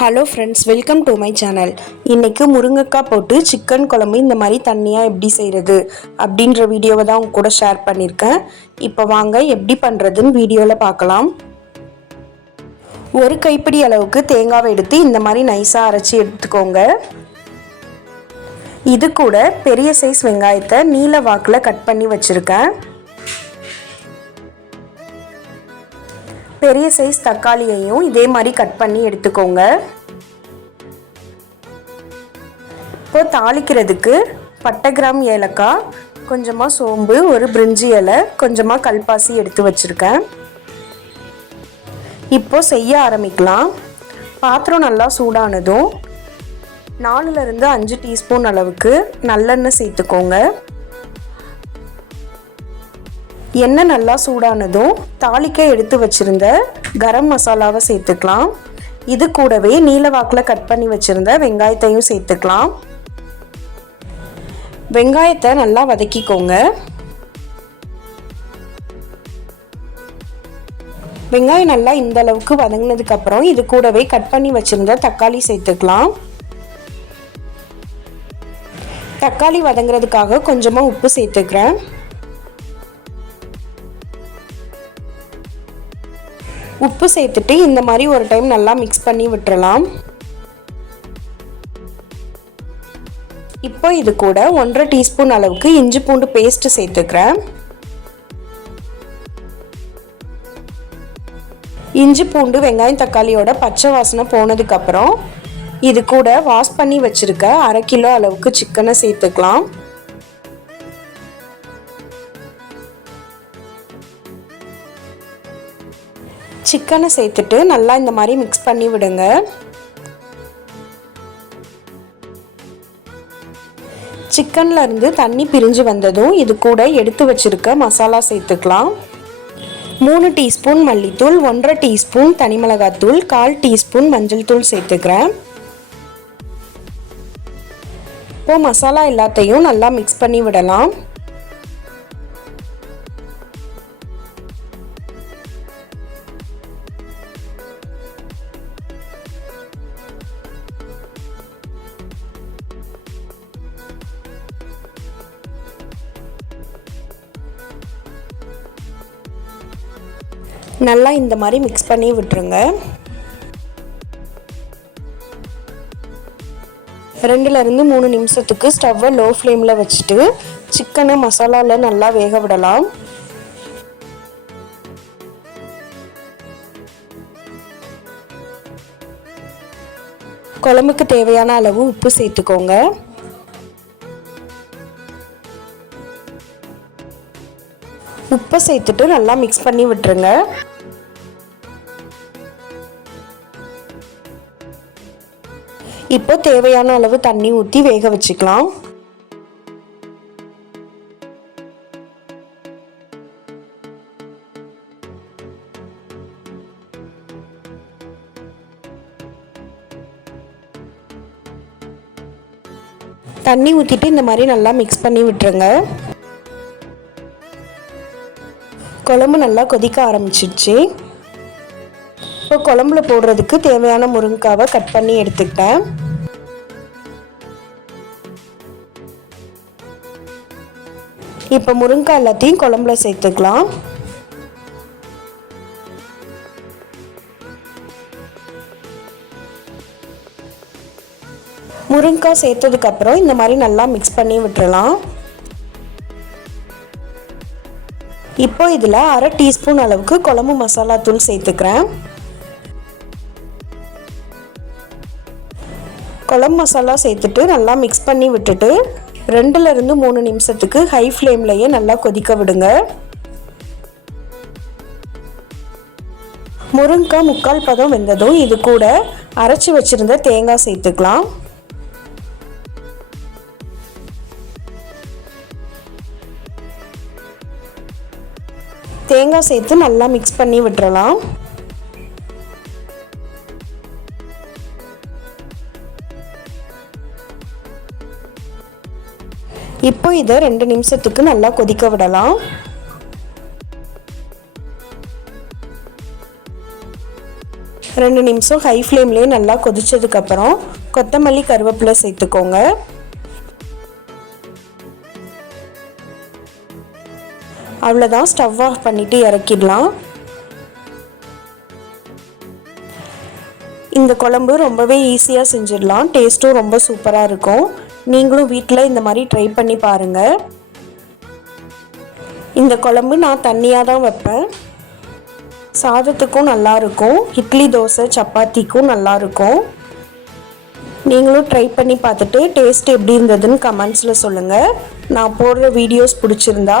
Hello friends welcome to my channel இன்றைக்கு முருங்கைக்காய் போட்டு சிக்கன் குழம்பு இந்த மாதிரி தண்ணியாக எப்படி செய்கிறது அப்படின்ற வீடியோவை தான் உங்க கூட ஷேர் பண்ணியிருக்கேன் இப்போ வாங்க எப்படி பண்ணுறதுன்னு வீடியோவில் பார்க்கலாம். ஒரு கைப்பிடி அளவுக்கு தேங்காவை எடுத்து இந்த மாதிரி நைஸாக அரைச்சி எடுத்துக்கோங்க. இது கூட பெரிய சைஸ் வெங்காயத்தை நீல வாக்கில் கட் பண்ணி வச்சுருக்கேன். பெரிய சைஸ் தக்காளியையும் இதே மாதிரி கட் பண்ணி எடுத்துக்கோங்க. இப்போ தாளிக்கிறதுக்கு பட்டை கிராம் ஏலக்காய் கொஞ்சமாக சோம்பு ஒரு பிரிஞ்சி இலை கொஞ்சமாக கல்பாசி எடுத்து வச்சுருக்கேன். இப்போ செய்ய ஆரம்பிக்கலாம். பாத்திரம் நல்லா சூடானதும் நாலுலேருந்து அஞ்சு டீஸ்பூன் அளவுக்கு நல்லெண்ணெய் சேர்த்துக்கோங்க. எண்ணெய் நல்லா சூடானதும் தாளிக்க எடுத்து வச்சுருந்த கரம் மசாலாவை சேர்த்துக்கலாம். இது கூடவே நீலவாக்கில் கட் பண்ணி வச்சுருந்த வெங்காயத்தையும் சேர்த்துக்கலாம். வெங்காயத்தை நல்லா வதக்கிக்கோங்க. வெங்காயம் நல்லா இந்த அளவுக்கு வதங்கினதுக்கு அப்புறம் இது கூடவே கட் பண்ணி வச்சிருந்த தக்காளி சேர்த்துக்கலாம். தக்காளி வதங்குறதுக்காக கொஞ்சமாக உப்பு சேர்த்துக்கிறேன். உப்பு சேர்த்துட்டு இந்த மாதிரி ஒரு டைம் நல்லா மிக்ஸ் பண்ணி விட்டுறலாம். இப்போ இது கூட ஒன்றரை டீஸ்பூன் அளவுக்கு இஞ்சி பூண்டு பேஸ்ட் சேர்த்துக்கிறேன். இஞ்சி பூண்டு வெங்காயம் தக்காளியோட பச்சை வாசனை போனதுக்கப்புறம் இது கூட வாஷ் பண்ணி வச்சுருக்க அரை கிலோ அளவுக்கு சிக்கனை சேர்த்துக்கலாம். சிக்கனை சேர்த்துட்டு நல்லா இந்த மாதிரி மிக்ஸ் பண்ணி விடுங்க. சிக்கன்ல இருந்து தண்ணி பிரிஞ்சு வந்ததும் இது கூட எடுத்து வச்சிருக்க மசாலா சேர்த்துக்கலாம். மூணு டீஸ்பூன் மல்லித்தூள் ஒன்றரை டீஸ்பூன் தனிமிளகாத்தூள் கால் டீஸ்பூன் மஞ்சள் தூள் சேர்த்துக்கிறேன். இப்போது மசாலா எல்லாத்தையும் நல்லா மிக்ஸ் பண்ணி விடலாம். நல்லா இந்த மாதிரி மிக்ஸ் பண்ணி விட்டுருங்க. ரெண்டுலேருந்து மூணு நிமிஷத்துக்கு ஸ்டவ்வை லோ ஃப்ளேமில் வச்சுட்டு சிக்கனை மசாலாவில் நல்லா வேக விடலாம். குழம்புக்கு தேவையான அளவு உப்பு சேர்த்துக்கோங்க. உப்பை சேர்த்துட்டு நல்லா மிக்ஸ் பண்ணி விட்டுருங்க. இப்போ தேவையான அளவு தண்ணி ஊற்றி வேக வச்சுக்கலாம். தண்ணி ஊற்றிட்டு இந்த மாதிரி நல்லா மிக்ஸ் பண்ணி விட்டுருங்க. குழம்பு நல்லா கொதிக்க ஆரம்பிச்சிடுச்சு இப்போ குழம்புல போடுறதுக்கு தேவையான முருங்கைக்காவை கட் பண்ணி எடுத்துக்கிட்டேன். இப்போ முருங்கைக்காய் எல்லாத்தையும் குழம்புல சேர்த்துக்கலாம். முருங்கைக்காய் சேர்த்ததுக்கப்புறம் இந்த மாதிரி நல்லா மிக்ஸ் பண்ணி விட்டுறலாம். இப்போ இதில் அரை டீஸ்பூன் அளவுக்கு குழம்பு மசாலா தூள் சேர்த்துக்கிறேன். குழம்பு மசாலா சேர்த்துட்டு நல்லா மிக்ஸ் பண்ணி விட்டுட்டு ரெண்டுலேருந்து மூணு நிமிஷத்துக்கு ஹை ஃப்ளேம்லேயே நல்லா கொதிக்க விடுங்க. முருங்கைக்காய் முக்கால் பதம் வெந்ததும் இது கூட அரைச்சி வச்சுருந்த தேங்காய் சேர்த்துக்கலாம். தேங்காய் சேர்த்து நல்லா மிக்ஸ் பண்ணி விட்டுறலாம். இப்போ இதை ரெண்டு நிமிஷத்துக்கு நல்லா கொதிக்க விடலாம். ரெண்டு நிமிஷம் ஹை ஃப்ளேம்லேயே நல்லா கொதிச்சதுக்கப்புறம் கொத்தமல்லி கருவேப்பிலை சேர்த்துக்கோங்க. அவ்வளோதான் ஸ்டவ் ஆஃப் பண்ணிவிட்டு இறக்கிடலாம். இந்த குழம்பு ரொம்பவே ஈஸியாக செஞ்சிடலாம். டேஸ்ட்டும் ரொம்ப சூப்பராக இருக்கும். நீங்களும் வீட்டில் இந்த மாதிரி ட்ரை பண்ணி பாருங்கள் இந்த குழம்பு நான் தண்ணியாக தான் வைப்பேன். சாதத்துக்கும் நல்லாயிருக்கும் இட்லி தோசை சப்பாத்திக்கும் நல்லாயிருக்கும் நீங்களும் ட்ரை பண்ணி பார்த்துட்டு டேஸ்ட் எப்படி இருந்ததுன்னு கமெண்ட்ஸில் சொல்லுங்கள் நான் போடுற வீடியோஸ் பிடிச்சிருந்தா